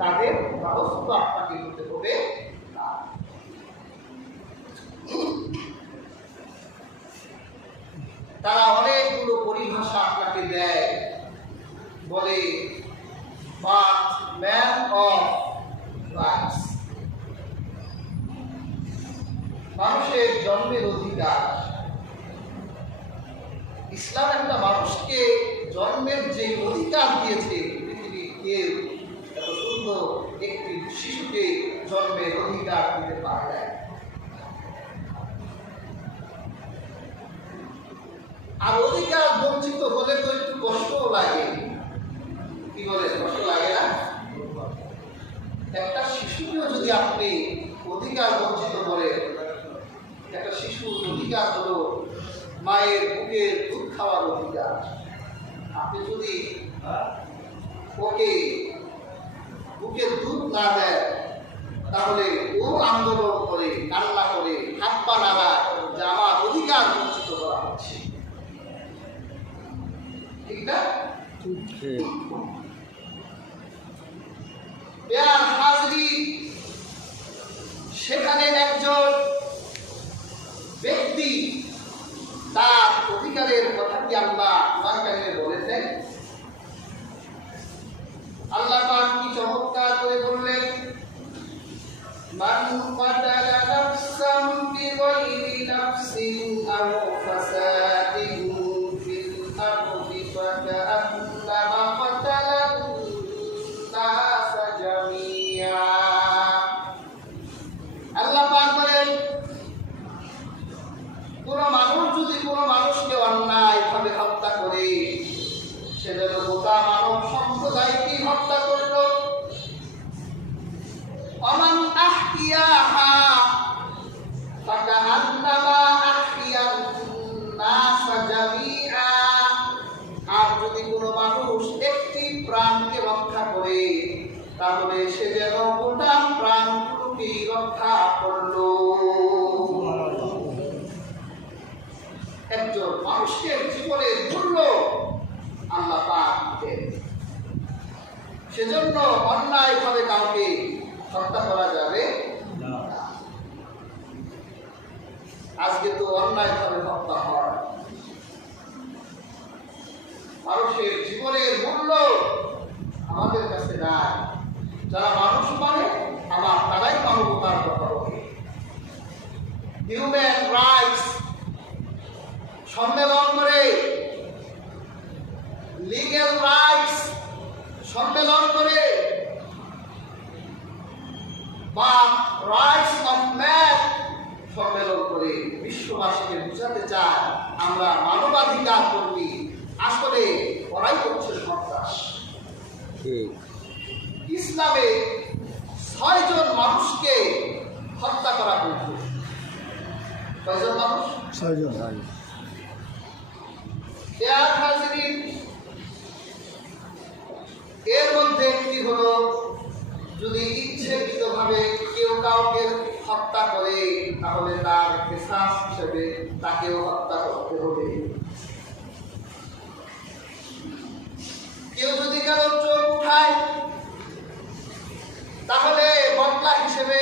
তাদের ব্যবস্থা আপনাকে করতে হবে না। তারা অনেকগুলো পরিভাষা আপনাকে দেয়, বলে বাট ম্যান অফ রাইটস, মানুষের জন্মের অধিকার। ইসলাম একটা মানুষকে জন্মের যে অধিকার দিয়েছে, পৃথিবীর কেউ এত সুন্দর একটি শিশুকে জন্মের অধিকার দিতে পারে না। আর অধিকার বঞ্চিত হলে তো একটু কষ্টও লাগে। কি বলে, কষ্ট লাগে না? একটা শিশুকেও যদি আপনি অধিকার বঞ্চিত করেন, একটা শিশুর অধিকার হলো মায়ের বুকের দুধ খাওয়ার অধিকার। আপনি যদি ওকে বুকের দুধ না দেন, তাহলে ও আন্দোলন করে, কান্না করে, হাত পা নাড়ায় যে আমার অধিকার বঞ্চিত করা হচ্ছে। ঠিক না? সেখানে একজন ব্যক্তি তার অধিকারের কথা কি আল্লাহ কোরআন কারিমে বলেছেন? আল্লাহ পাক কি চমৎকার করে বললেন, মান কাতালা নাফসান বিগাইরি নাফসিন আও ফাসাদিন ফিল আরদি ফাকান্নামা কাতালান নাস জামিআ। আল্লাহ পাক বলেন, কোন মানুষ যদি কোন মানুষকে অন্যায়ভাবে হত্যা করে, সে যেন গোটা মানব সম্প্রদায়কে হত্যা করল। অমান আহইয়াহা ফাকান্নামা আহইয়ান নাস জামিআ। আর যদি কোনো মানুষ একটি প্রাণকে রক্ষা করে, তাহলে সে যেন গোটা প্রাণগুলোকে রক্ষা করল। একজন মানুষের জীবনের মূল্য আল্লাহ পাক দেন। সেজন্য অন্যায়ভাবে কাউকে হত্যা করা যাবে না। আজকে তো অন্যায়ভাবে হত্যা হয়। মানুষের জীবনের মূল্য আমাদের কাছে নাই। যারা মানুষ মানে আমার তারাই মানবতার কথা বলে। হিউম্যান রাইটস সম্মেলন করে, লিগ্যাল রাইটস সম্মেলন করে, বা রাইটস অফ ম্যান সম্মেলন করে বিশ্ববাসীকে বুঝাতে চায় আমরা মানবাধিকার কর্মী। আসলে ওরাই করছে সন্ত্রাস। ইসলামে 6 জন মানুষকে হত্যা করা হয়েছে। কয়জন মানুষ? 6 জন। এর মধ্যে একটি হলো, যদি ইচ্ছাকৃতভাবে কেউ কাউকে হত্যা করে, তাহলে তার কিসাস হিসেবে তাকেও হত্যা করতে হবে। কেউ যদি কারো চোখ উঠায়, তাহলে বদলা হিসেবে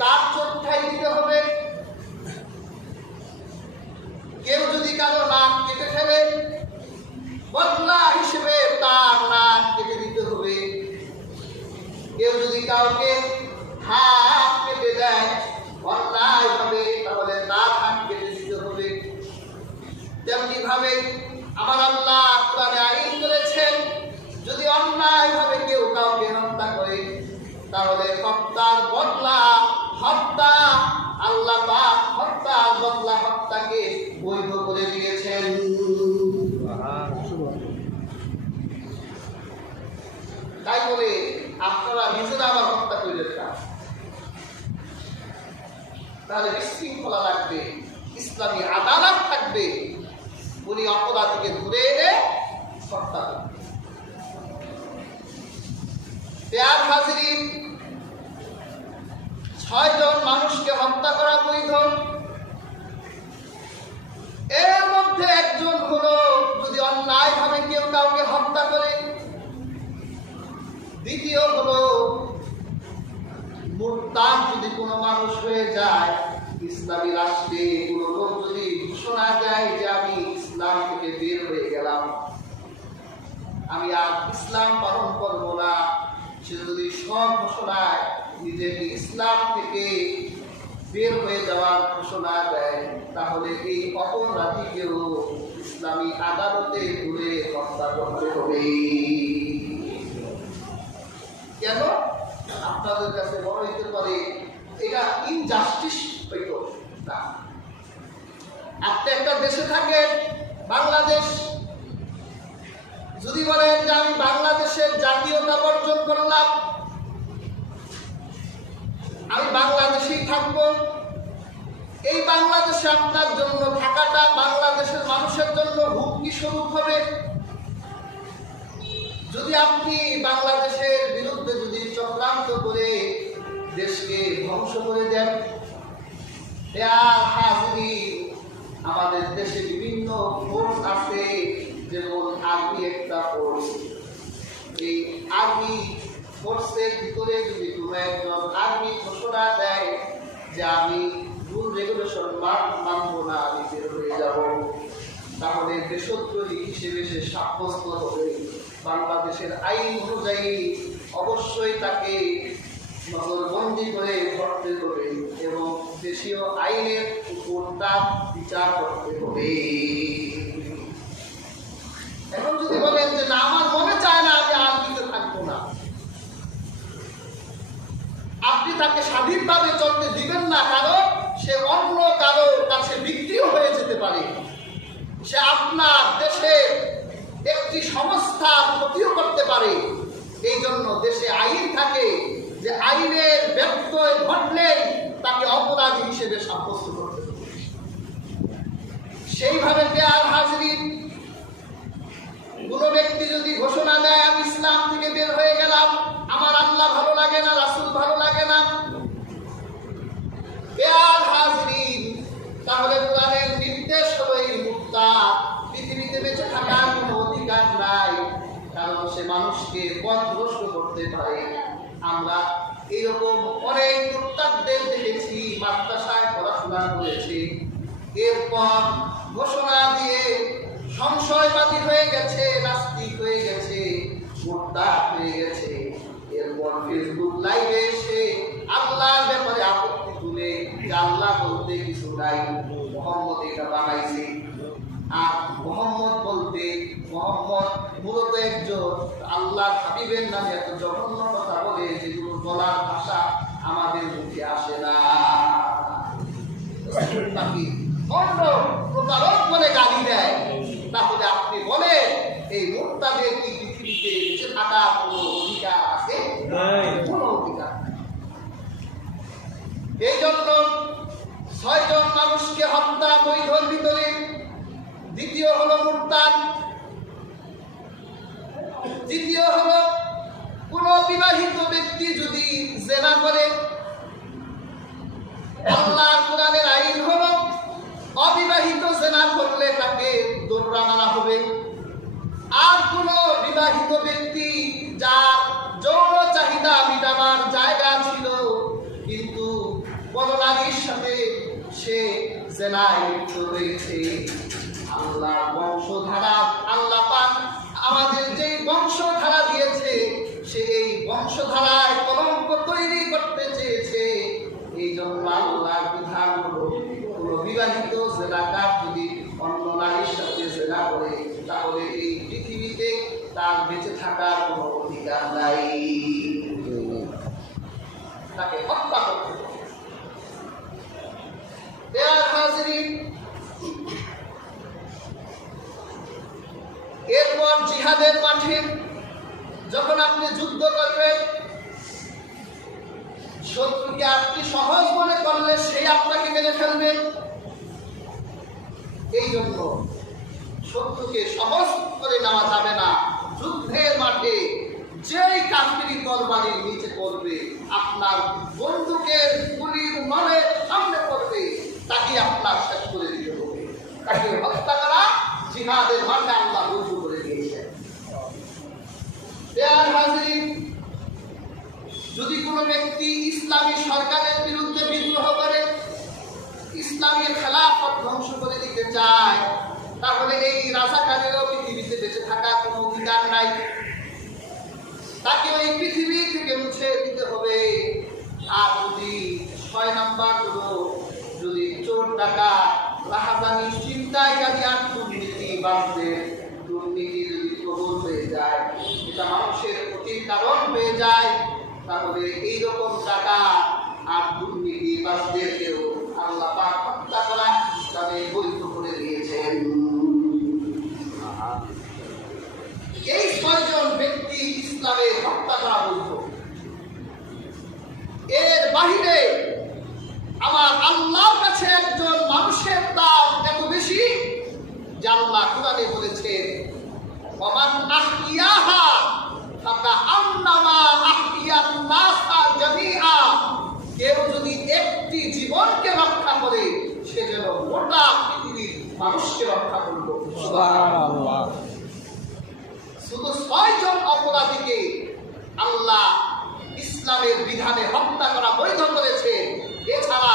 তার চোখ উঠাই দিতে হবে। কেউ যদি কারো নাক কেটে ফেলে, বদলা হিসেবে তার নাক কেটে দিতে হবে। কেউ যদি কাউকে হাত কেটে দেয় অন্যায়ভাবে, তাহলে তার হাত কেটে দিতে হবে। তেমনি ভাবে আমার আল্লাহ কোরআনে আইন করেছেন, যদি অন্যায়ভাবে কেউ কাউকে হত্যা করে, তাহলে হত্যার বদলা হত্যা। আল্লাহ পাক হত্যার বদলা হত্যাকে বৈধ করে দিয়েছেন। তাই বলে আপনারা নিজেরা আবার হত্যা করে দেন, তাহলে বিশৃঙ্খলা লাগবে, ইসলামী আদালত থাকবে। উনি অপরাধীকে ধরে এনে হত্যা করবে। পেয়ার হাজিরিন, 6 জন মানুষকে হত্যা করা বৈধ। এর মধ্যে একজন হলো যদি অন্যায়ভাবে কেউ কাউকে হত্যা করে। দ্বিতীয় হলো মুরতাদ যদি কোনো মানুষ হয়ে যায়, ইসলামী রাষ্ট্রে কোনো লোক যদি ঘোষণা দেয় যে আমি ইসলাম থেকে বের হয়ে গেলাম, আমি আর ইসলাম পালন করব না, সে যদি সব ঘোষণায় নিজেকে ইসলাম থেকে বের হয়ে যাওয়ার ঘোষণা দেয়, তাহলে এই অপরাধীকেও ইসলামী আদালতে তুলে হত্যা করতে হবে। কেন? আপনাদের কাছে মনে হইতে পারে এটা ইনজাস্টিস হইতো না। আপনি একটা দেশে থাকেন, বাংলাদেশ, যদি বলেন যে আমি বাংলাদেশের জাতীয়তা বর্জন করলাম, আমি বাংলাদেশেই থাকবো, এই বাংলাদেশে আপনার জন্য থাকাটা বাংলাদেশের মানুষের জন্য হুমকি স্বরূপ হবে। যদি আপনি বাংলাদেশের বিরুদ্ধে যদি চক্রান্ত করে দেশকে ধ্বংস করে দেন, আমাদের দেশে বিভিন্ন ফোর্স আছে, যেমন আর্মি একটা ফোর্স। এই আর্মি ফোর্সের ভিতরে যদি কোনো একজন আর্মি ঘোষণা দেয় যে আমি রুল রেগুলেশন মানব না, আমি বের হয়ে যাব, তাহলে দেশদ্রোহী হিসেবে সে সাব্যস্ত হবে। বাংলাদেশের আইন অনুযায়ী অবশ্যই তাকে নজরবন্দি করে ধরতে হবে এবং দেশীয় আইনের উপর তার বিচার করতে হবে। এখন যদি বলেন যে না, আমার মনে চায় না, আমি আর্মিতে থাকবো না, আপনি তাকে স্বাধীনভাবে চলতে দিবেন না, কারণ সে অন্য কারোর কাছে বিক্রিও হয়ে যেতে পারে। সে আপনার দেশের একটি সংস্থার ক্ষতিও করতে পারে। এই জন্য দেশে আইন থাকে যে আইনের ব্যত্যয় ঘটলেই তাকে অপরাধী হিসেবে সাব্যস্ত করতে হবে। সেইভাবে প্রিয় হাজরিন, কোন ব্যক্তি যদি ঘোষণা দেয় আমি ইসলাম থেকে বের হয়ে গেলাম, আমার আল্লাহ ভালো লাগে না, রাসূল ভালো লাগে না, প্রিয় হাজরিন, তাহলে কোরআনের নির্দেশ হলো এই মুরতাদ পৃথিবীতে বেঁচে থাকার কোনো অধিকার নাই, কারণ সে মানুষকে পথভ্রষ্ট করতে পারে। আমরা এরকম অনেক মুরতাদদের দেখেছি, মাদ্রাসায় পড়াশোনা করেছি, এরপর ঘোষণা দিয়ে সংশয়বাদী হয়ে গেছে, নাস্তিক হয়ে গেছে, মুরতাদ হয়ে গেছে। এরপর ফেসবুক লাইভে এসে আল্লাহর ব্যাপারে আপত্তি তুলে যে আল্লাহ বলতে কিছু নাই, মুহাম্মদ এটা বানাইছে। আর মুহাম্মদ বলতে মুহাম্মদ মূলত একজন আল্লাহর হাবিবের নামে এত জঘন্য কথা বলে যেগুলো বলার ভাষা আমাদের মুখে আসে না। তাকে অন্য প্রতারক বলে গালি দেয়, তাহলে আপনি বলেন এই মুরতাদের কি পৃথিবীতে বেঁচে থাকার কোনো অধিকার আছে? কোনো অধিকার নাই। এই জন্য 6 জন মানুষকে হত্যা বৈধর ভিতরে। দ্বিতীয় হলো মুরতাদ। তৃতীয় হলো কোন বিবাহিত ব্যক্তি যদি জেনা করে, আল্লাহর কোরআনের আইন হলো অবিবাহিত জেনা করলে তাকে দোররা মারা হবে। আর কোন বিবাহিত ব্যক্তি যার যৌন চাহিদা মিটাবার জায়গা ছিল কিন্তু পরনারীর সাথে সে জেনায় লিপ্ত হয়েছে, আল্লাহ বংশধারা, আল্লাহ পাক আমাদের যে বংশধারা দিয়েছে সেই বংশধারায় কলঙ্ক তৈরি করতে চেয়েছে। এই জন্য আল্লাহর বিধান হলো কোনো বিবাহিত জেনাকার যদি অন্য নারীর সাথে জেনা করে, তাহলে এই পৃথিবীতে তার বেঁচে থাকার কোনো অধিকার নাই, তাকে হত্যা করতে হবে। এরপর জিহাদের মাঠে যখন আপনি যুদ্ধ করবেন, শত্রুকে আপনি সহজ মনে করলে সেই আপনাকে মেরে ফেলবে। এই জন্য শত্রুকে সহজ করে নেওয়া যাবে না। যুদ্ধের মাঠে যেই কাফিরি তরবারির নিচে পড়বে, আপনার বন্দুকের গুলির মানে সামনে পড়বে, তাকে আপনার শেষ করে দিতে হবে। তাকে হত্যা করা জিহাদের মাঠে আল্লাহ রুজু করে দিয়েছেন। যদি কোনো ব্যক্তি ইসলামী সরকারের বিরুদ্ধে বিদ্রোহ করে, ইসলামের খেলাফত ধ্বংস করে দিতে চায়, তাহলে এই রাজাকারেরও পৃথিবীতে বেঁচে থাকার কোনো অধিকার নাই। তাকে ওই পৃথিবী থেকে মুছে দিতে হবে। আর যদি ৬ নাম্বার হলো, যদি চোর ডাকাত রাহাজানি চিন্তায়কারী আর দুর্নীতি যদি প্রবল হয়ে যায়, এটা মানুষের ক্ষতির কারণ হয়ে যায়, তাহলে এইরকম ডাকাত আর দুর্নীতিবাজদেরকেও আল্লাহ পাক হত্যা করা ইসলামে বৈধ করে দিয়েছেন। এই ৬ জন ব্যক্তি ইসলামে হত্যা করা বৈধ। এর বাহিরে আমার আল্লাহর কাছে একজন মানুষের দাম এত বেশি যে আল্লাহ কোরআনে বলেছেন, ওমান আহইয়াহা ফাকাআন্নামা আহইয়ান নাসা জামিআ। কেউ যদি একটি জীবনকে রক্ষা করে, সে যেন গোটা পৃথিবীর মানুষকে রক্ষা করল। সুবহানাল্লাহ। শুধু ৬ জন অপরাধীকে আল্লাহ ইসলামের বিধানে হত্যা করা বৈধ করেছে। এছাড়া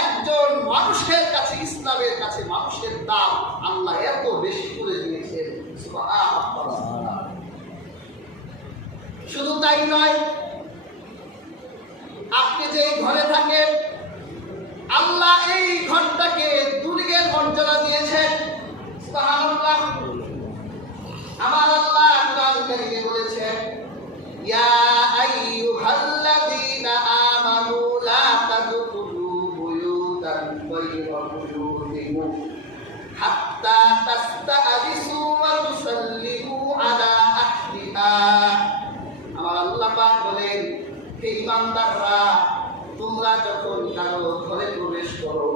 একজন মানুষের কাছে, ইসলামের কাছে মানুষের দাম আল্লাহ এত বেশি করে দিয়েছেন। সুবহানাল্লাহ। শুধু তাই নয়, আপনি যে ঘরে থাকেন, আল্লাহ এই ঘরটাকে দুর্গের মর্যাদা দিয়েছেন। সুবহানাল্লাহ। আমার আল্লাহ কোরআন কারীমে বলেছেন, ইয়া আইয়ুহাল্লাযীনা আমানু লা তাদখুলু বুয়ুতান গায়রা বুয়ুতিকুম হাত্তা তাস্তাআনিসু ওয়া তুসাল্লিমু আলা আহলিহা। আমার আল্লাহ পাক বলেন, হে ঈমানদাররা, তোমরা যখন কারো ঘরে প্রবেশ করো,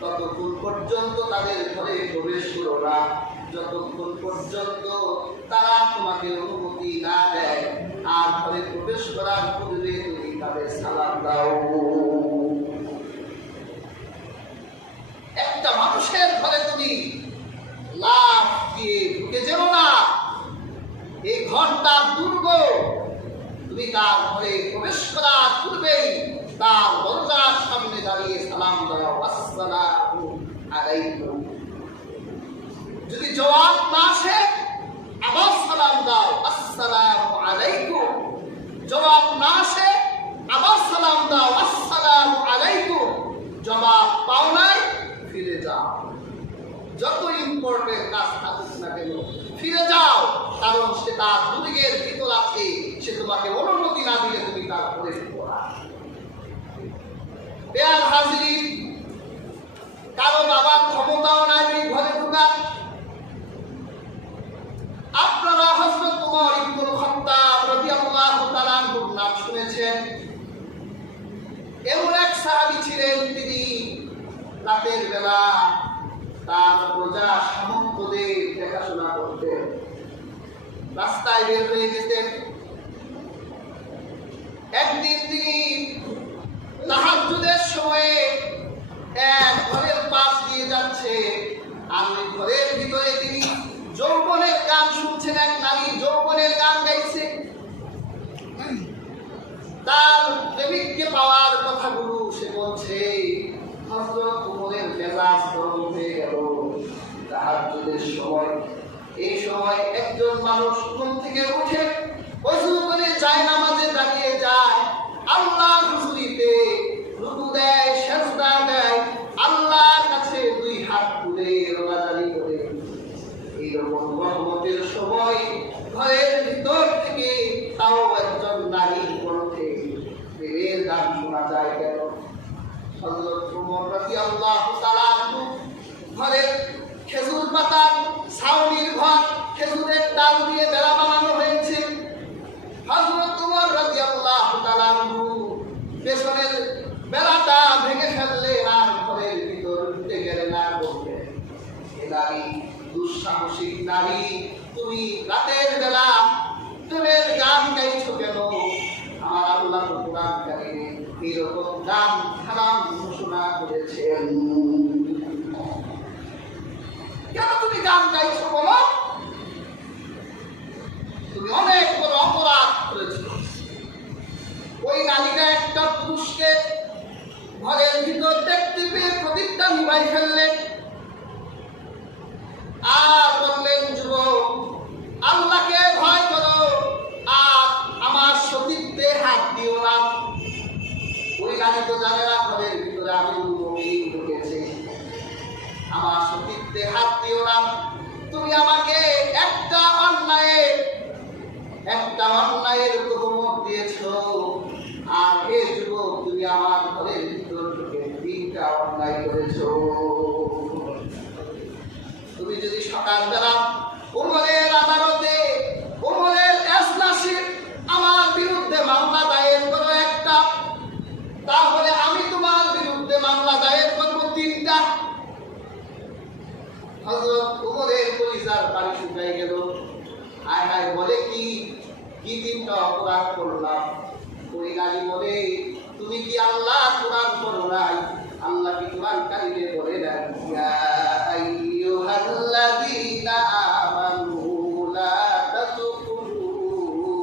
ততক্ষণ পর্যন্ত তাদের ঘরে প্রবেশ করো না যতক্ষণ পর্যন্ত তারা তোমাকে অনুমতি না দেয়। আর ঘরে প্রবেশ করার পূর্বে তুমি তাদের সালাম দাও। একটা মানুষের ঘরে তুমি লাফ দিয়ে ঢুকে যেও না। এই ঘরটা দুর্গ। তুমি তার ঘরে প্রবেশ করার পূর্বেই তার দরজার সামনে দাঁড়িয়ে সালাম দাও, আসসালামু আলাইকুম। যদি জবাব না আসে, আবার সালাম দাও, আসসালামু আলাইকুম। জবাব না আসে, আবার সালাম দাও, আসসালামু আলাইকুম। জবাব পাও নাই, ফিরে যাও। যত ইম্পর্টেন্ট কাজ থাকুক না কেন, ফিরে যাও। কারণ সে তার দুর্গের ভিতর আছে, সে তোমাকে অনুমতি না দিলে তুমি তার ঘরে ঢুকো না। বেয়ার হাজির, কারো বাবার ক্ষমতাও নাই ঘরে ঢুকার। আপনারা হযরত ওমর ইবনুল খাত্তাব রাদিয়াল্লাহু তাআলা আনহুর নাম শুনেছেন। এমন এক সাহাবী ছিলেন, তিনি রাতের বেলা তার প্রজা সামন্তদের দেখাশোনা করতেন। রাস্তায় বের হয়ে যেতেন। একদিন তিনি তাহাজ্জুদের সময়ে এক ঘরের পাশ দিয়ে যাচ্ছে, আর ওই ঘরের ভিতরে তিনি যৌবনের গান শুনছেন। এক নারী যৌবনের গান গাইছে। তার প্রেমিককে পাওয়ার কথাগুলো সে বলছে। হযরত ওমরের মেজাজ গরম হয়ে গেল। তাহাজ্জুদের সময়, এই সময় একজন মানুষ ঘুম থেকে উঠে ওযু করে জায়নামাজে দাঁড়িয়ে যায়, আল্লাহর হুজুরিতে রুকু দেয়, সিজদা দেয়, আল্লাহর কাছে দুই হাত তুলে রোনাজারি করে। এইরকম রহমতের সময় ঘরের ভিতর থেকে তাও একজন নারীর কণ্ঠে প্রেমের গান শোনা যায় কেন? হযরত ওমর রাদিয়াল্লাহু তাআলা আনহু ঘরের খেজুর পাতার ছাউনির ঘর, খেজুরের ডাল দিয়ে বেড়া বানানো হয়েছে। হযরত ওমর রাদিয়াল্লাহু তাআলা আনহু পেছনের বেড়াটা ভেঙে ফেললেন আর ঘরের ভিতর ঢুকে গেলেন। আর বললেন, এ নারী, দুঃসাহসিক নারী, তুমি রাতের বেলা প্রেমের গান গাইছো কেন? আমার আল্লাহ কোরআন কারীমে এরকম গান হারাম ঘোষণা করেছেন। কেন তুমি গান গাইছো বলো? তুমি অনেক বড় অপরাধ করেছো। ওই নারীরা একটা পুরুষকে ঘরের ভিতর দেখতে পেয়ে প্রদীপটা নিভাই ফেললেন আর বললেন, যুবক, আল্লাহকে ভয় করো আর আমার সতীত্বে হাত দিও না। ওই নারী তো জানে না ঘরের ভিতরে আমি ঢুকেছি। আমার সতীত্বে হাত দিও না। তুমি আমাকে একটা অন্যায়ের তহমত দিয়েছ, আর হে যুবক, তুমি আমার ঘরের ভিতর ঢুকে 3টা অন্যায় করেছ। তুমি যদি সকালবেলা ওমরের আদালতে, ওমরের এজলাসে আমার বিরুদ্ধে মামলা দায়ের করো একটা, তাহলে আমি তোমার বিরুদ্ধে মামলা দায়ের করবো 3টা। হযরত ওমরের কলিজার পানি শুকাই গেল। হায় হায়, বলে কি 3টা অপরাধ করলাম? ওই নারী বলে, তুমি কি আল্লাহ কোরআন পড়ো নাই? আল্লাহ কি কোরআন কারিমে বলে না, ইয়া আইয়ুহাল্লাযীনা আমানু লা তাদখুলু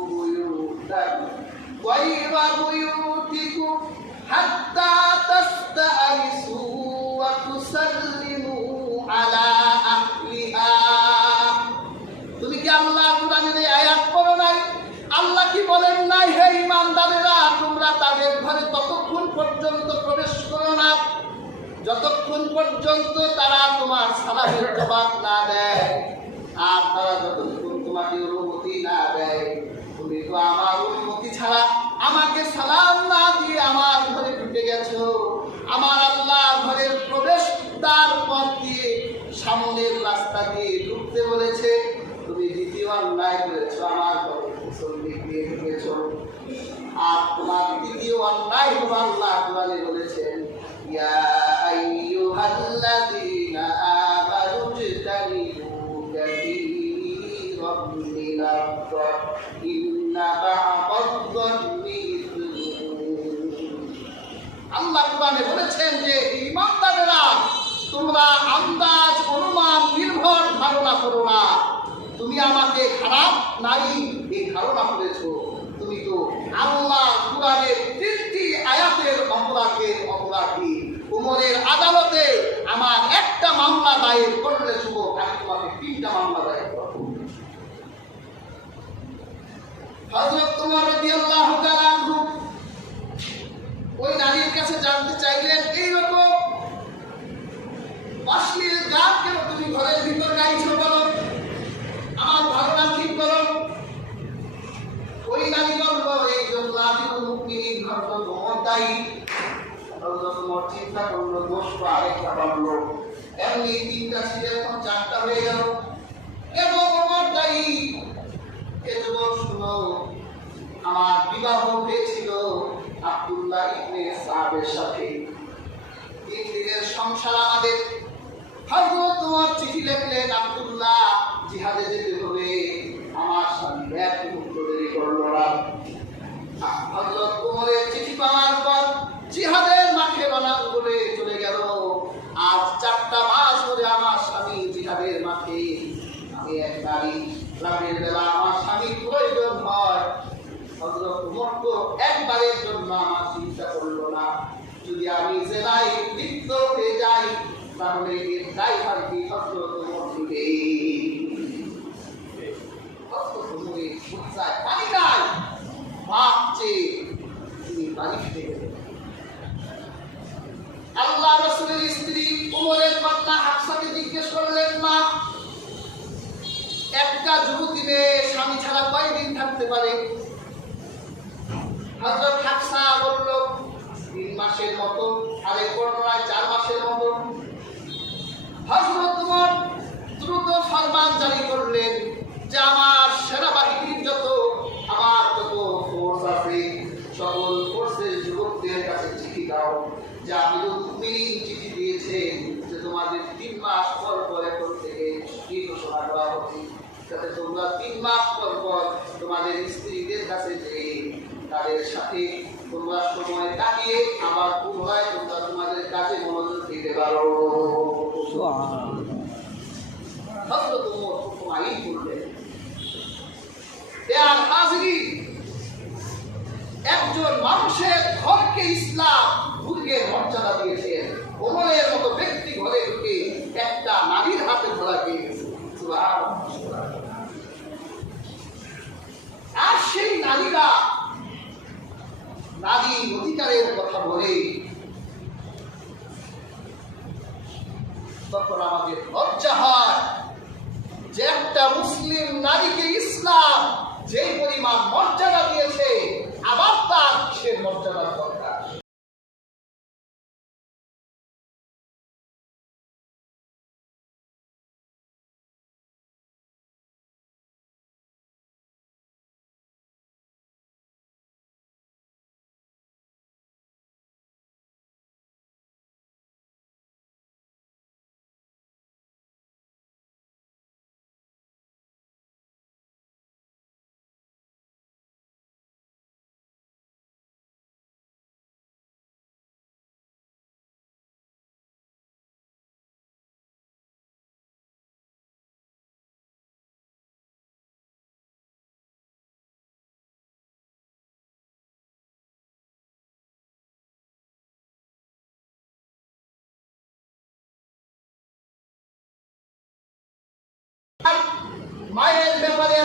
বুয়ুতান গায়রা বুয়ুতিকুম হাত্তা তাস্তানিসু ওয়া তুসাল্লিমু আলা আহলিহা। তুমি কি আল্লাহ কোরআনের এই আয়াত পড়ো নাই? আল্লাহ কি বলেন নাই, হে ঈমানদারেরা, তোমরা তাদের ঘরে ততক্ষণ পর্যন্ত প্রবেশ করো না যতক্ষণ পর্যন্ত তারা তোমার সালামের জবাব না দেয়, আর তারা যতক্ষণ তোমাকে অনুমতি না দেয়। তুমি তো আমার অনুমতি ছাড়া আমাকে সালাম না দিয়ে আমার ঘরে ঢুকে গেছো। আমার আল্লাহ ঘরের প্রবেশ দ্বার পথ দিয়ে, সামনের রাস্তা দিয়ে ঢুকতে বলেছে। তুমি দ্বিতীয় অন্যায় করেছো, আমার ঘরে মুসল্লি দিয়ে ঢুকেছো। আর তোমার দ্বিতীয় অন্যায় হলো আল্লাহ কোরআনে বলেছেন, ইয়া আইয়ুহাল্লাযীনা আমানু ইজতানিবু কাসীরাম মিনায-যন্নি ইন্না বা'দায-যন্নি ইসম। আল্লাহ কোরআনে বলেছেন যে ঈমানদারেরা, তোমরা আন্দাজ, অনুমান, নির্ভর ধারণা করো না। তুমি আমাকে খারাপ নারী এই ধারণা করেছো। তুমি তো আল্লাহ কোরআনের 3টি আয়াতের অপরাধী। ওমরের আদালতে আমার একটা মামলা দায়ের করলে যুবক, আমি তোমাকে 3টা মামলা দায়ের করব। হযরত ওমর রাদিয়াল্লাহু তাআলা আনহু ওই নারীর কাছে জানতে চাইলেন, এইরকম অশ্লীল গান কেন তুমি ঘরের ভিতর গাইছো, বলো, আমার ধারণা ঠিক করো। ওই নারী বলল, এই জন্য আমিরুল মুমিনিন হযরত ওমর দায়ী। হযরত ওমর চিন্তা করলো, দোষ তো আরেকটা বাড়লো। এমনি 3টা ছিল, এখন 4টা হয়ে গেল। এবং ওমর দায়ী। এ যুবক শুনো, আমার বিবাহ হয়েছিল আব্দুল্লাহ ইবনে সাবের সাথে। 3 দিনের সংসার আমাদের। হযরত ওমর চিঠি লিখলেন, আব্দুল্লাহ, জিহাদে যেতে হবে। আমার স্বামী এক মুহূর্ত দেরি করলো না। হযরত ওমরের চিঠি পাওয়ার পর জিহাদের মাঠে রওনা করে চলে গেল। আজ 4টা মাস ধরে আমার স্বামী জিহাদের মাঠে। আমি এক নারী, রাতের বেলা আমার স্বামীর প্রয়োজন হয়। হযরত ওমর তো একবারের জন্য আমার চিন্তা করলো না, যদি আমি জেলায় লিপ্ত হয়ে যাই তাহলে এর দায়ভার কি হযরত ওমর দিবে। হযরত ওমরের বুঝায় পানি নাই, ভাবছে তিনি বাড়ি ফিরে গেলেন। আল্লাহ রাসূলের স্ত্রী ওমরের কন্যা হাফসাকে জিজ্ঞেস করলেন, মা, একটা যুবতী মেয়ে স্বামী ছাড়া কয়দিন থাকতে পারে? হযরত হাফসা বলল, 3 মাসের মতো, আরেক বর্ণনায় 4 মাসের মতো। হযরত ওমর দ্রুত ফরমান জারি করলেন যে আমার সেনাবাহিনীর যত ফোর্স আছে, সকল ফোর্সের যুবকদের কাছে চিঠি দাও যে আমিরুল মুমিনিন চিঠি দিয়েছেন যে তোমাদের 3 মাস পর পর এখন থেকে কি ঘোষণা করা হচ্ছে, যাতে তোমরা 3 মাস পর পর তোমাদের স্ত্রীদের কাছে যে তাদের সাথে তোমরা সময় কাটিয়ে আবার পুনরায় তোমরা তোমাদের কাজে মনোযোগ দিতে পারো। হযরত ওমর হুকুম আইন করলেন। একজন মানুষের ঘরকে ইসলাম দুর্গের মর্যাদা দিয়েছেন। ওমরের মতো ব্যক্তি ঘরে ঢুকে একটা নারীর হাতে ধরা গিয়েছে। আর সেই নারীরা নারী অধিকারের কথা বলে, তখন আমাদের লজ্জা হয় যে একটা মুসলিম নারীকে ইসলাম যে পরিমাণ মর্যাদা দিয়েছে, আবার তার কিসের মর্যাদার দরকার? মায়ের ব্যাপারে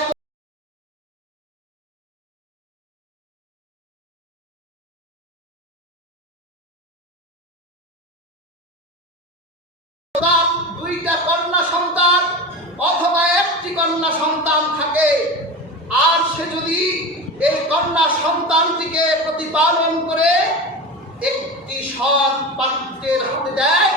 দুইটা কন্যা সন্তান অথবা একটি কন্যা সন্তান থাকে, আর সে যদি এই কন্যা সন্তানটিকে প্রতিপালন করে একটি সৎ পাত্রের হাতে দেয়,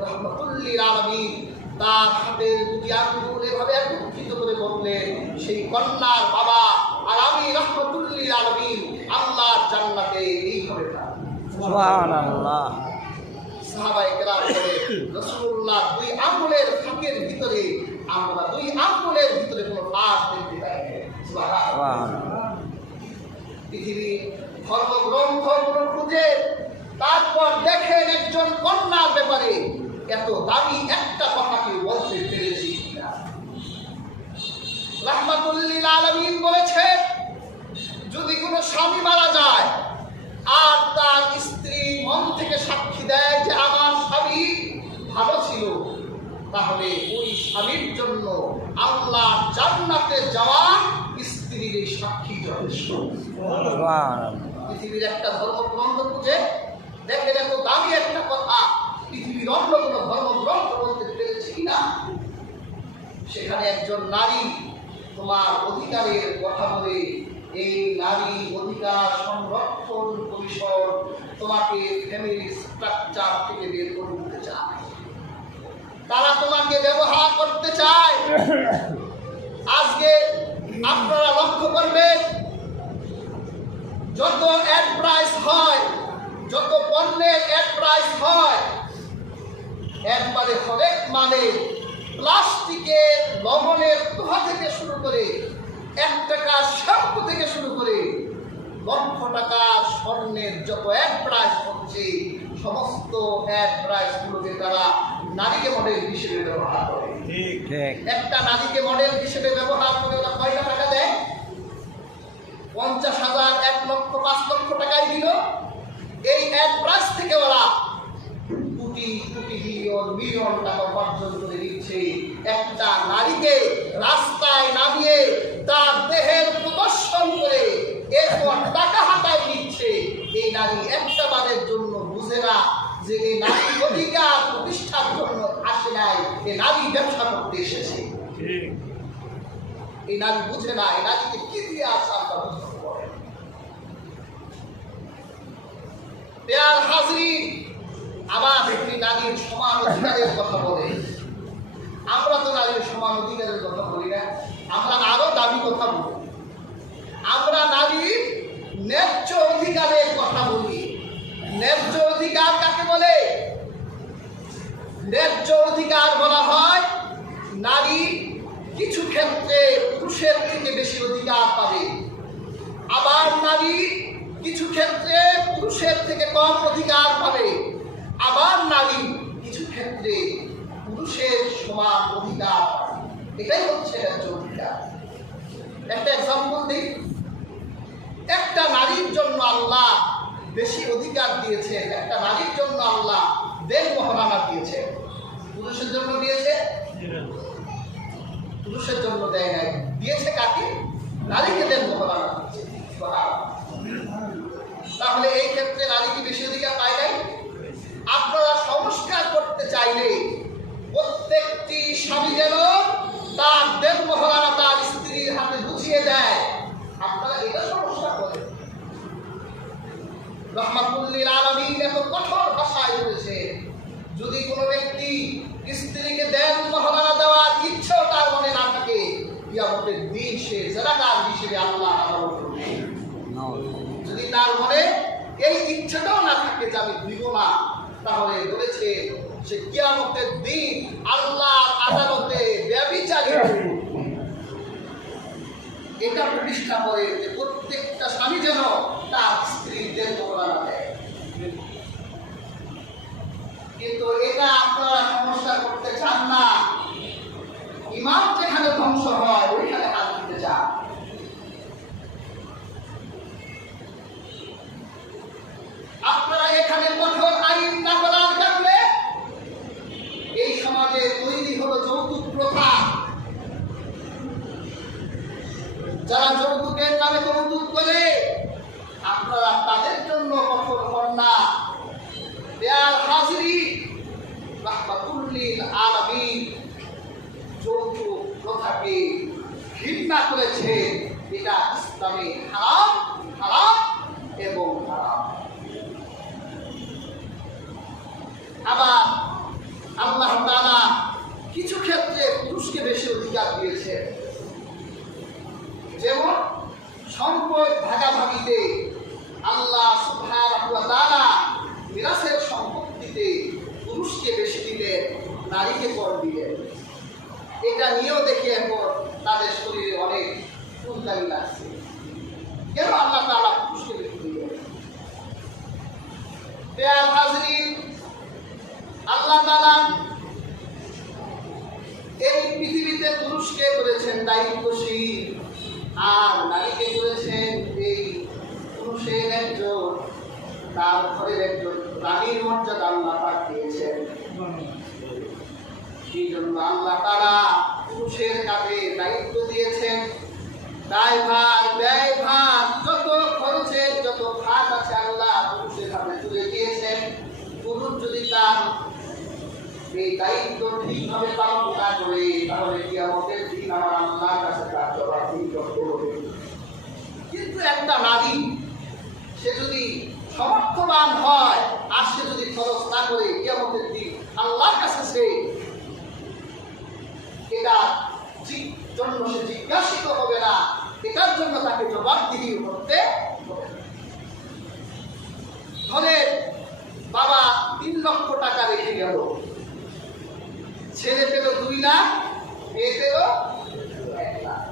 রহমতুল্লিল আলামিন তার হাতের দুটি আঙ্গুল এভাবে একত্রিত করে বললেন, সেই কন্যার বাবা আর আমি রহমতুল্লিল আলামিন আল্লাহর জান্নাতে এইভাবে থাকবো। সুবহানাল্লাহ। সাহাবায়ে কেরাম বলে, রাসূলুল্লাহ দুই আঙ্গুলের ফাঁকের ভিতরে আমরা দুই আঙ্গুলের ভিতরে কোনো ফাঁক দেখতে পাই না। সুবহানাল্লাহ। পৃথিবীর ধর্মগ্রন্থগুলো খুঁজে তারপর দেখেন একজন কন্যার ব্যাপারে এত দামি একটা কথা কেউ বলতে পেরেছি কিনা। রাহমাতুল্লিল আলামিন বলেছেন, যদি কোনো স্বামী মারা যায় আর তার স্ত্রী মন থেকে সাক্ষী দেয় যে আমার স্বামী ভালো ছিল, তাহলে ওই স্বামীর জন্য আল্লাহ জান্নাতে যাওয়া স্ত্রীর এই সাক্ষী যথেষ্ট। পৃথিবীর একটা ধর্মগ্রন্থ খুঁজে দেখেন এত দামি একটা কথা পৃথিবীর অন্য কোনো ধর্মগ্রন্থ বলতে পেরেছে কিনা। সেখানে একজন নারী তোমার অধিকারের কথা বলে এই নারী অধিকার সংরক্ষণ পরিষদ তোমাকে ফ্যামিলি স্ট্রাকচার থেকে বের করে দিতে চায়, তারা তোমাকে ব্যবহার করতে চায়। আজকে আপনারা লক্ষ্য করবেন, যত অ্যাড প্রাইস হয়, যত পণ্যের অ্যাড প্রাইস হয়, একবারে হরেক মানে প্লাস্টিকের লবণের তোহা থেকে শুরু করে 1 টাকা শ্যাম্পু থেকে শুরু করে লক্ষ টাকা স্বর্ণের যত অ্যাড প্রাইস হচ্ছে, সমস্ত অ্যাড প্রাইস গুলোকে তারা নারীকে মডেল হিসেবে ব্যবহার করে। একটা নারীকে মডেল হিসেবে ব্যবহার করে ওরা কয়টা টাকা দেয়? 50,000, 1 লক্ষ, 5 লক্ষ টাকাই দিল। এই অ্যাড প্রাইস থেকে ওরা কোটি কোটি মিলিয়ন টাকা উপার্জন করে দিচ্ছে। একটা নারীকে রাস্তায় নামিয়ে তার দেহের প্রদর্শন করে এরপর টাকা হাতায় দিচ্ছে। এই নারী একটা বারের জন্য বুঝে না যে এই নারী অধিকার প্রতিষ্ঠার জন্য আসে নাই, এই নারী ব্যবসা করতে এসেছে। এই নারী বুঝে না এই নারীকে কি দিয়ে আসা আমরা বুঝতে পারি। প্রিয় হাজরিন, আবার একটি নারীর সমান অধিকারের কথা বলে। আমরা তো নারীর সমান অধিকারের কথা বলি না, আমরা আরো দাবি কথা বলি। আমরা নারীর ন্যায্য অধিকারের কথা বলি। ন্যায্য অধিকার কাকে বলে? ন্যায্য অধিকার বলা হয় নারী কিছু ক্ষেত্রে পুরুষের থেকে বেশি অধিকার পাবে, আবার নারী কিছু ক্ষেত্রে পুরুষের থেকে কম অধিকার পাবে, আবার নারী কিছু ক্ষেত্রে পুরুষের সমান অধিকার পাবে। এটাই হচ্ছে ন্যায্য অধিকার। একটা এক্সাম্পল দিই। একটা নারীর জন্য আল্লাহ বেশি অধিকার দিয়েছে, একটা নারীর জন্য আল্লাহ দেন মহারানা দিয়েছে। পুরুষের জন্য দিয়েছে? পুরুষের জন্য দেয় নাই, দিয়েছে কাকে? নারীকে দেন মহারানা দিয়েছে। তাহলে এই ক্ষেত্রে নারী কি বেশি অধিকার পায় নাই? আপনারা সংস্কার করতে চাইলে প্রত্যেকটি স্বামী যেন তার দেন মহারানা তার স্ত্রীর হাতে বুঝিয়ে দেয়। আপনারা এটা সংস্কার করেন। রহমাতুল লিল আলামিন এত কঠোর ভাষায় বলেছে, যদি কোনো ব্যক্তি স্ত্রীকে দেন মহারানা দেওয়ার ইচ্ছেও তার মনে না থাকে, কিয়ামতের দিন সে জানাকার হিসেবে আল্লাহ আদালত করবে। যদি তার মনে এই ইচ্ছাটাও না থাকে যে আমি দিব না, তাহলে বলেছে সে কিয়ামতের দিন আল্লাহর আদালতে ব্যভিচারী হবে। এটা প্রতিষ্ঠা করে যে প্রত্যেকটা স্বামী যেন তার স্ত্রীদের মহারানা দেয়। কিন্তু এটা আপনারা সমস্যা করতে চান না। ইমান যেখানে ধ্বংস হয় ওইখানে হাত দিতে চান। আপনারা এখানে কঠোর আইন না করার কারণে এই সমাজে তৈরি হলো যৌতুক প্রথা। যারা যৌতুকের নামে যৌতুক করে, আপনারা তাদের জন্য কঠোর হন না। দেয়ার হাজিরি রাহমাতুল লিল আলামিন যৌতুক প্রথাকে ঘৃণা করেছে। এটা ইসলামে হারাম, হারাম এবং হারাম। আবার আল্লাহ তাআলা কিছু ক্ষেত্রে পুরুষকে বেশি অধিকার দিয়েছে, যেমন সম্পদ ভাগাভাগিতে আল্লাহ সুবহানাহু ওয়া তাআলা মিরাসের সম্পত্তিতে পুরুষকে বেশি দিলেন, নারীকে কম দিলেন। এটা নিয়েও দেখি এখন তাদের শরীরে অনেক চুলকানি লাগছে। কেন আল্লাহ তাআলা পুরুষকে বেশি দিলেন? প্রিয় হাজরিন, আল্লাহ তাআলা এই পৃথিবীতে পুরুষকে করেছেন দায়িত্বশীল, আর নারীকে করেছেন এই পুরুষের একজন, তার ঘরের একজন রানীর মর্যাদা আল্লাহ পাক দিয়েছেন। এই জন্য আল্লাহ তাআলা পুরুষের কাঁধে দায়িত্ব দিয়েছেন। দায়ভার ব্যয়ভার যত খরচের যত ভাগ আছে আল্লাহ পুরুষের কাঁধে তুলে দিয়েছেন। পুরুষ যদি তার এই দায়িত্ব ঠিকভাবে পালন না করে, তাহলে কিয়ামতের দিন আমার আল্লাহর কাছে তার জবাবদিহি করতে হবে। কিন্তু একটা নারী সে যদি সমর্থবান হয় আর সে যদি খরচ না করে, কিয়ামতের দিন আল্লাহর কাছে সে এটার জন্য সে জিজ্ঞাসিত হবে না, এটার জন্য তাকে জবাবদিহি করতে হবে। ধরে বাবা 3 লক্ষ টাকা রেখে গেল, ছেলে পেল 2 লাখ, মেয়ে পেল 1 লাখ।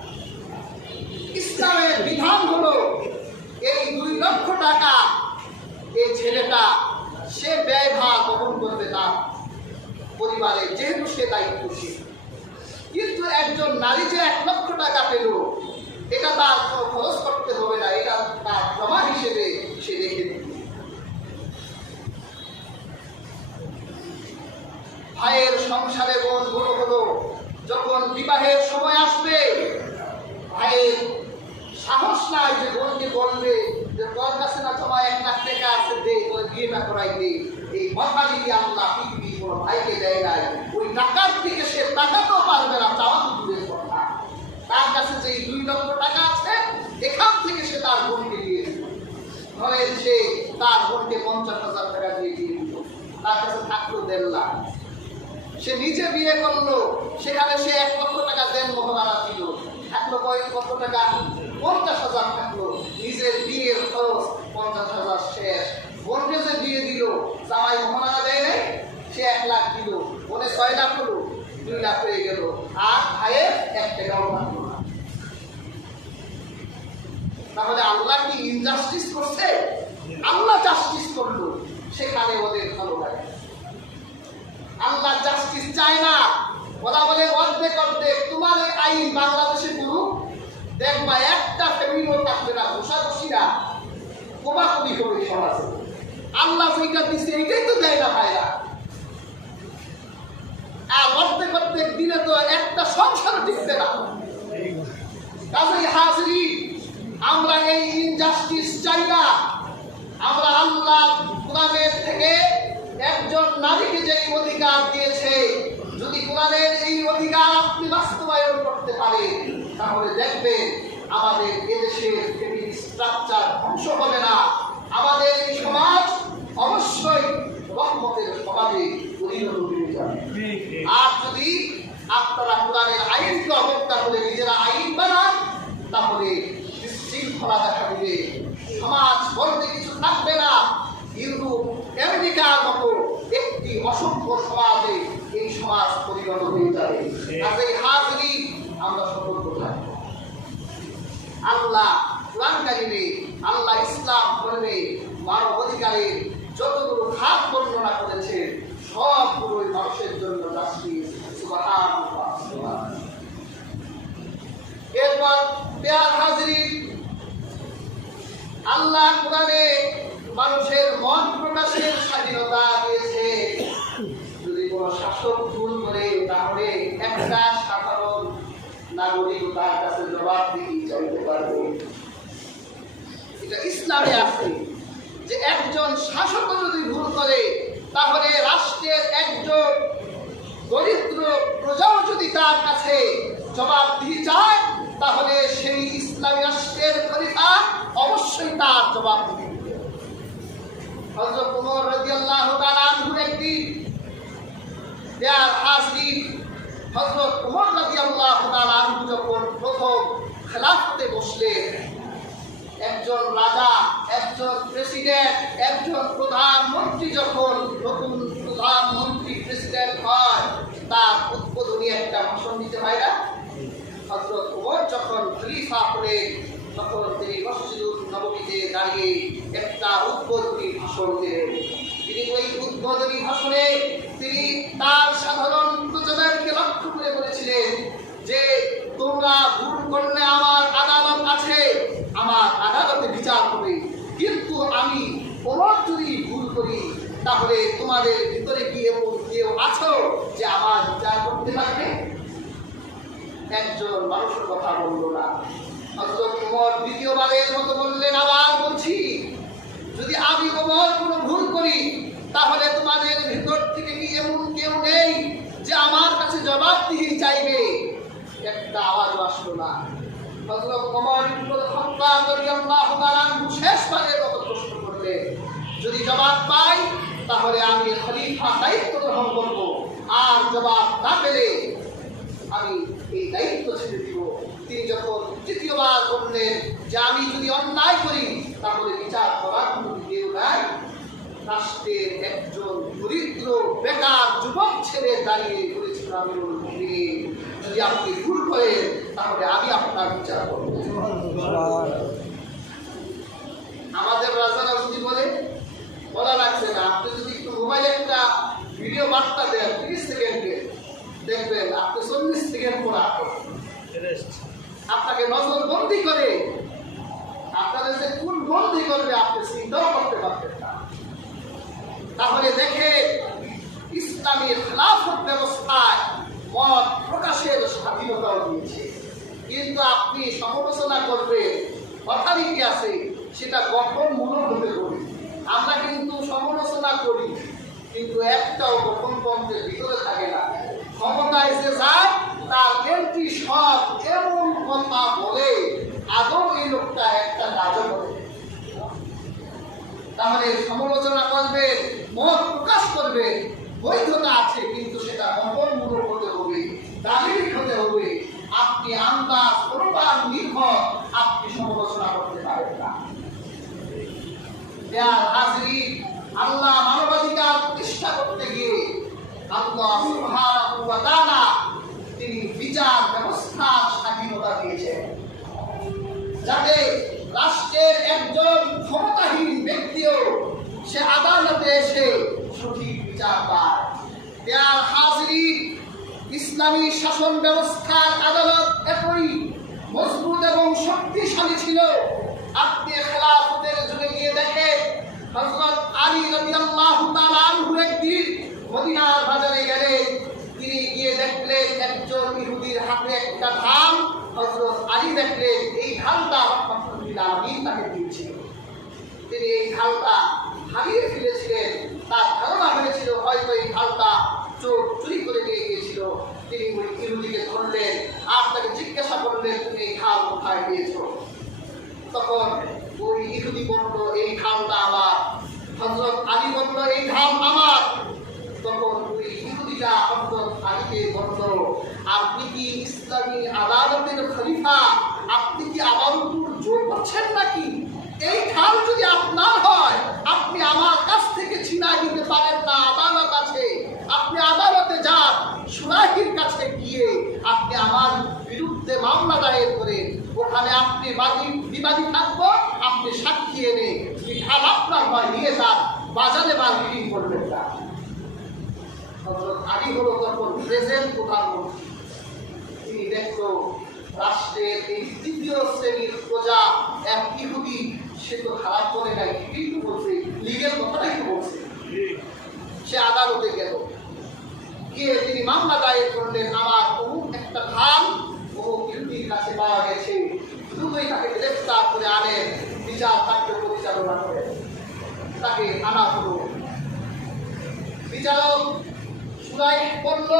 ইসলামের বিধান হলো এই 2 লক্ষ টাকা এই ছেলেটা সে ব্যয়ভার বহন করবে তার পরিবারে, যেহেতু সে দায়িত্বশীল। কিন্তু একজন নারী যে 1 লক্ষ টাকা পেল, এটা তার কোনো খরচ করতে হবে না, এটা তার জমা হিসেবে সে রেখে দিবে। ভাইয়ের সংসারে বোন বড় হলো, যখন বিবাহের সময় আসবে ভাইয়ের সাহস নাই যে বোনকে বলবে যে তোর কাছে না জমা 1 লাখ টাকা আছে, দে তোর বিয়েটা করাই দে। এই মহালি আল্লাহ পৃথিবীর কোনো ভাইকে দেয় নাই। ওই টাকার দিকে সে টাকাতেও পারবে না, চাওয়া তো দূরের কথা। তার কাছে যে 2 লক্ষ টাকা আছে, এখান থেকে সে তার বোনকে দিয়ে দিল। ধরেন সে তার বোনকে 50,000 টাকা দিয়ে দিল, তার কাছে থাকলো 1.5 লাখ। সে নিজে বিয়ে করলো, সেখানে সে 1 লক্ষ টাকা দেন মহারানা দিল, থাকলো কত টাকা? 50,000 থাকলো। নিজের বিয়ের খরচ 50,000 শেষ। বোনকে যে বিয়ে দিল, জামাই মহারানা দেয় নাই, সে 1 লাখ দিল, বোনে 6 লাখ হলো, 2 লাখ হয়ে গেল, আর ভাইয়ের 1 টাকাও থাকলো না। তাহলে আল্লাহ কি ইনজাস্টিস করছে? আল্লাহ জাস্টিস করলো, সেখানে ওদের ভালো লাগে। আল্লাহ জাস্টিস চায় না, ওরা বলে অর্ধেক অর্ধেক। তোমার এই আইন বাংলাদেশে করুক, দেখবা একটা ফ্যামিলিও থাকবে না, ঘুষাঘুষি না, কোবাকুবি হবে সমাজে। আল্লাহ যেটা দিচ্ছে এটাই তো দেয় না ভাইরা। আর প্রত্যেক দিনে তো একটা সংসার টিকছে না। কাজেই হাজিরি, আমরা এই ইনজাস্টিস চাই না। আমরা আল্লাহ কোরআনের থেকে একজন নারীকে যে অধিকার দিয়েছে, যদি কোরআনের এই অধিকার আপনি বাস্তবায়ন করতে পারেন, তাহলে দেখবেন আমাদের এদেশের ফ্যামিলি স্ট্রাকচার ধ্বংস হবে না। আমাদের এই সমাজ অবশ্যই রহমতের সমাজে পরিণত হয়ে যাবে। আর যদি আপনারা কোরআনের আইনকে অবজ্ঞা করে নিজেরা আইন বানান, তাহলে বিশৃঙ্খলা দেখা দিবে, সমাজ বলতে কিছু থাকবে না। ইউরোপ আমেরিকার মতো একটি অসভ্য সমাজে এই সমাজ পরিণত হয়ে যাবে। আর এই হাজিরি আমরা সতর্ক থাকব। আল্লাহ কোরআন কারিমে, আল্লাহ ইসলাম ধর্মে মানব অধিকারের যতগুলো খাত বর্ণনা করেছেন, সবগুলোই মানুষের জন্য জাস্টিস। সুবহানাল্লাহ। এরপর প্রিয় হাজিরিন, আল্লাহ কোরআনে মানুষের মত প্রকাশের স্বাধীনতা দিয়েছে। যদি কোনো শাসক ভুল করে, তাহলে একটা সাধারণ নাগরিক তার কাছে জবাবদিহি চাইতে পারবে। এটা ইসলামে আছে যে একজন শাসক যদি ভুল করে, তাহলে রাষ্ট্রের একজন দরিদ্র প্রজাও যদি তার কাছে জবাবদিহি চায়, তাহলে সেই ইসলামী রাষ্ট্রের খলিফা অবশ্যই তার জবাবদিহি দিবে। হযরত ওমর রাদিয়াল্লাহু তাআলা আনহু একদিন হযরত ওমর রাদিয়াল্লাহু তাআলা আনহু যখন প্রথম খেলাফতে বসলেন, একজন রাজা, একজন প্রেসিডেন্ট, একজন প্রধানমন্ত্রী যখন নতুন প্রধানমন্ত্রী প্রেসিডেন্ট হয়, তার উদ্বোধনী একটা ভাষণ দিতে হয় না? হযরত ওমর যখন খলিফা হলেন, তখন তিনি মসজিদুন নববীতে দাঁড়িয়ে একটা উদ্বোধনী ভাষণ দিলেন। তিনি ওই উদ্বোধনী ভাষণে তিনি তার সাধারণ প্রজাদেরকে লক্ষ্য করে বলেছিলেন যে তোমরা ভুল করলে আমার আদালত আছে, আমার আদালতে বিচার হবে। কিন্তু আমি ওমর যদি ভুল করি, তাহলে তোমাদের ভিতরে কি এমন কেউ আছো যে আমার বিচার করতে পারবে? একজন মানুষের কথা বলল না। হযরত ওমর দ্বিতীয়বারের মতো বললেন, আবার বলছি, যদি আমি ওমর কোনো ভুল করি, তাহলে তোমাদের ভিতর থেকে কি এমন কেউ নেই যে আমার কাছে জবাবদিহি চাইবে? একটা আওয়াজ আসলো না। হযরত ওমর ইবনুল খাত্তাব রাদিয়াল্লাহু তাআলা আনহু শেষবারের মতো প্রশ্ন করলেন, যদি জবাব পাই তাহলে আমি খলিফা দায়িত্ব গ্রহণ করব, আর জবাব না পেলে আমি এই দায়িত্ব ছেড়ে দিব। তিনি যখন তৃতীয়বার বললেন যে আমি যদি অন্যায় করি, তাহলে বিচার করার কোনো কেউ নাই, রাষ্ট্রের একজন দরিদ্র বেকার যুবক ছেলে দাঁড়িয়ে বলেছিল, আমিরুল মুমিনিন, যদি আপনি ভুল করেন তাহলে আমি আপনার বিচার করব। আমাদের রাজারা যদি বলা লাগছে না, আপনি যদি একটু মোবাইলে একটা ভিডিও বার্তা দেন 30 সেকেন্ডে, দেখবেন আপনি 40 সেকেন্ড পর আপনাকে নজরবন্দি করে, আপনাদের যে কোন বন্দি করবে আপনি চিন্তাও করতে পারবেন না। তাহলে দেখে ইসলামী খেলাফত ব্যবস্থায় মত প্রকাশের স্বাধীনতাও দিয়েছে, কিন্তু আপনি সমালোচনা করবেন, অথরিটি আছে, সেটা গঠনমূলক হতে হবে। আমরা কিন্তু সমালোচনা করি, কিন্তু একটাও গঠনতন্ত্রের ভিতরে থাকে না। ক্ষমতায় যে যায় তার এন্ট্রি সব এমন কথা বলে, আদৌ এই লোকটা একটা কাজও করে। তাহলে সমালোচনা করবেন, মত প্রকাশ করবেন, বৈধতা আছে, কিন্তু সেটা গঠনমূলক হতে হবে, দালিলিক হতে হবে। আপনি আন্দাজ অনুমান নির্ভর আপনি সমালোচনা করতে পারেন না। আল্লাহ মানবাধিকার প্রতিষ্ঠা করতে গিয়ে আল্লাহ সুবহানাহু ওয়া তাআলা তিনি বিচার ব্যবস্থার স্বাধীনতা দিয়েছেন, যাতে রাষ্ট্রের একজন ক্ষমতাহীন ব্যক্তিও সে আদালতে এসে সঠিক বিচার পায়। ইসলামী শাসন ব্যবস্থার আদালত এতই মজবুত এবং শক্তিশালী ছিল আপনি খেলাফতের যুগে গিয়ে দেখেন হযরত আলী রাদিয়াল্লাহু তাআলা আনহু একদিন মদিনার বাজারে গেলেন, তিনি গিয়ে দেখলেন একজন ইহুদির হাতে একটা ঢাল। হযরত আলী দেখলেন এই ঢালটা রাহমাতুল্লিল আলামিন তাকে দিয়েছিল। তিনি এই ঢালটা হারিয়ে ফেলেছিলেন, তার ধারণা হয়েছিল হয়তো এই ঢালটা চোর চুরি করে নিয়ে গিয়েছিল। তিনি ওই ইহুদিকে ধরলেন আর তাকে জিজ্ঞাসা করলেন, তুমি এই ঢাল কোথায় পেয়েছো? তখন ওই ইহুদি বলল, এই ঢালটা আমার। হযরত আলী বলল, এই ঢাল আমার। তখন ওই ইহুদিটা হযরত আলীকে বলল, আপনি কি ইসলামী আদালতের খলিফা? আপনি কি আদালতুর জোর করছেন নাকি? এই ঢাল যদি আপনার হয়, আপনি আমার কাছ থেকে ছিনাই নিতে পারেন না। আদালত আছে, আপনি আদালতে যান, সুরাহির কাছে গিয়ে আপনি আমার বিরুদ্ধে মামলা দায়ের করেন। ওখানে আপনি বিবাদী থাকবো, আপনি সাক্ষী এনে যদি ঢাল আপনার হয় নিয়ে যান, বাজারে বার্গেনিং করবেন না। হযরত আলী হলো তখন প্রেজেন্ট প্রধানমন্ত্রী। তিনি দেখতো রাষ্ট্রের এই তৃতীয় শ্রেণীর প্রজা এক ইহুদি, সে তো খারাপ করে নাই, কিন্তু বলছে লিগের কথাটাই তো বলছে। সে আদালতে গেল, গিয়ে তিনি মামলা দায়ের করলেন, আমার অমুক একটা ঢাল অমুক ইহুদির কাছে পাওয়া গেছে, দ্রুতই তাকে গ্রেফতার করে আনেন, বিচার কার্য পরিচালনা করেন। তাকে আনা হলো। বিচারক শুনাই করল,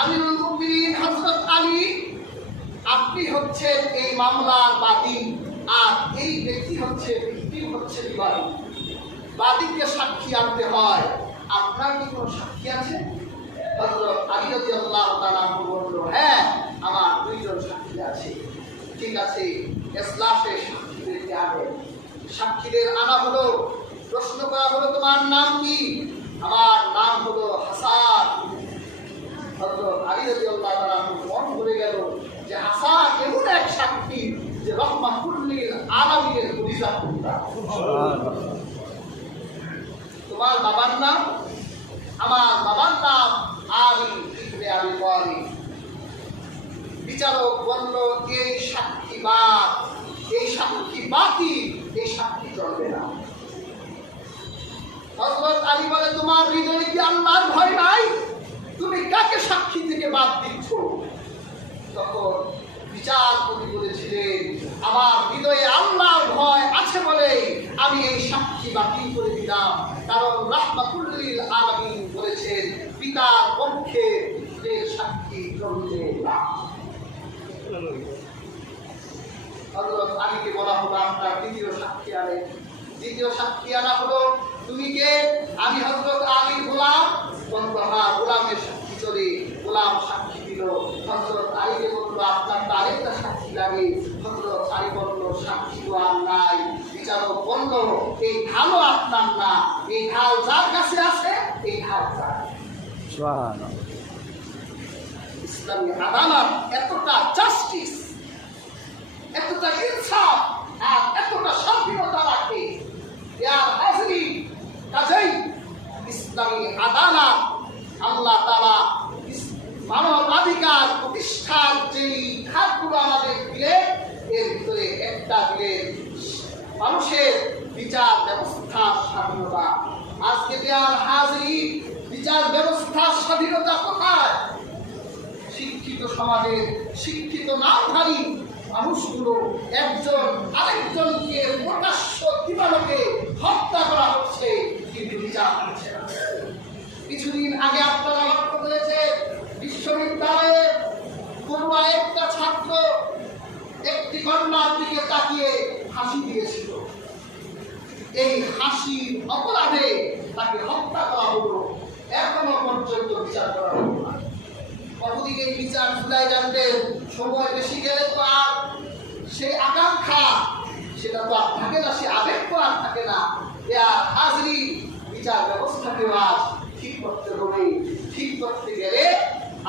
আমিরুল মুমিনিন হযরত আলী, আপনি হচ্ছেন এই মামলার বাদী, আর এই ব্যক্তি হচ্ছে বিবাদী। বাদীকে সাক্ষী আনতে হয়, আপনার কি কোনো সাক্ষী আছে? হযরত আলী রাদিয়াল্লাহু তাআলা বলল, হ্যাঁ, আমার দুইজন সাক্ষী আছে। ঠিক আছে, এজলাসে সাক্ষীদেরকে আনেন। সাক্ষীদের আনা হলো, প্রশ্ন করা হলো, তোমার নাম কি? আমার নাম হলো হাসান। হযরত আলী রাদিয়াল্লাহু তাআলা মন ভরে গেল যে হাসান এমন এক সাক্ষী যে রাহমাতুল্লিল আলামিনের কলিজা টুকরা। সুবহানাল্লাহ। তোমার বাবার নাম? আমার বাবার নাম আলী ইবনে আবি তালিব। বিচারক বলল, এই সাক্ষী বাদ, এই সাক্ষী বাতিল, এই সাক্ষী চলবে না। হযরত আলী বলে, তোমার হৃদয়ে কি আল্লাহর ভয় নাই? তুমি কাকে সাক্ষী থেকে বাদ দিচ্ছ? তখন বিচারপতি বলেছিলেন, আমার হৃদয়ে আল্লাহর ভয় আছে বলে আমি এই সাক্ষী বাতিল করে দিলাম। কারণ রাহমাতুল্লিল আলামিন বলেছেন, পিতার পক্ষে পুত্রের সাক্ষী চলবে না। হযরত আলীকে বলা হলো, আপনার দ্বিতীয় সাক্ষী আনেন। দ্বিতীয় সাক্ষী আনা হলো, তুমি কে? আমি হযরত আলীর গোলাম। হ্যাঁ, গোলামের সাক্ষী চলে। গোলাম সাক্ষী দিল। হযরত আলীকে বলল, আপনার আরেকটা সাক্ষী লাগে। হযরত আলী বলল, সাক্ষী তো আর নাই। বিচারক বলল, এই ঢালও আপনার না, এই ঢাল যার কাছে আছে এই ঢাল তার। সুবহানাল্লাহ। ইসলামী আদালত এতটা জাস্টিস, এতটা ইনসাফ আর এতটা স্বাধীনতা রাখে। কাজেই ইসলামী আদালত আল্লাহ তাআলা মানবাধিকার প্রতিষ্ঠার যেই খাতগুলো আমাদের দিলেন, এর ভিতরে একটা দিলেন মানুষের বিচার ব্যবস্থার স্বাধীনতা। আজকে দেয়ার হাজির, বিচার ব্যবস্থার স্বাধীনতা কোথায়? শিক্ষিত সমাজের শিক্ষিত নামধারী মানুষগুলো একজন আরেকজনকে প্রকাশ্য দিবালোকে হত্যা করা হচ্ছে, কিন্তু বিচার হচ্ছে না। কিছুদিন আগে আপনারা লক্ষ্য করেছেন, বিশ্ববিদ্যালয়ে কোনো একটা ছাত্র একটি কন্যার দিকে তাকিয়ে হাসি দিয়েছিল। এই হাসির অপরাধে তাকে হত্যা করা হলো, এখনো পর্যন্ত বিচার করা হলো না। কতদিকে বিচার জুলাই জানতেন, সময় বেশি গেলে তো আর সেই আকাঙ্ক্ষা সেটা তো আর থাকে না, সে আবেগ তো আর থাকে না। হাজরি বিচার ব্যবস্থাকে আজ ঠিক করতে হবে। ঠিক করতে গেলে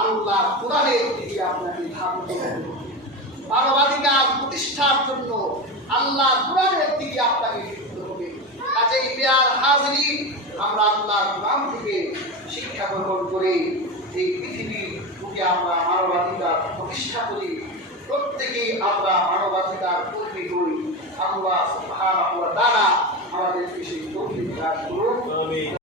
আল্লাহ কোরআনের দিকে আপনাকে ধাবিত হবে। মানবাধিকার প্রতিষ্ঠার জন্য আল্লাহ কোরআনের দিকে আপনাকে ফিরতে হবে। কাজেই বিয়ার হাজরি, আমরা আল্লাহ কোরআন থেকে শিক্ষা গ্রহণ করে এই পৃথিবীর বুকে আমরা মানবাধিকার প্রতিষ্ঠা করি। প্রত্যেকেই আমরা মানবাধিকার কর্মী হই। আল্লাহ সুবহানাহু ওয়া তাআলা আমাদেরকে সেই তৌফিক দান করুন।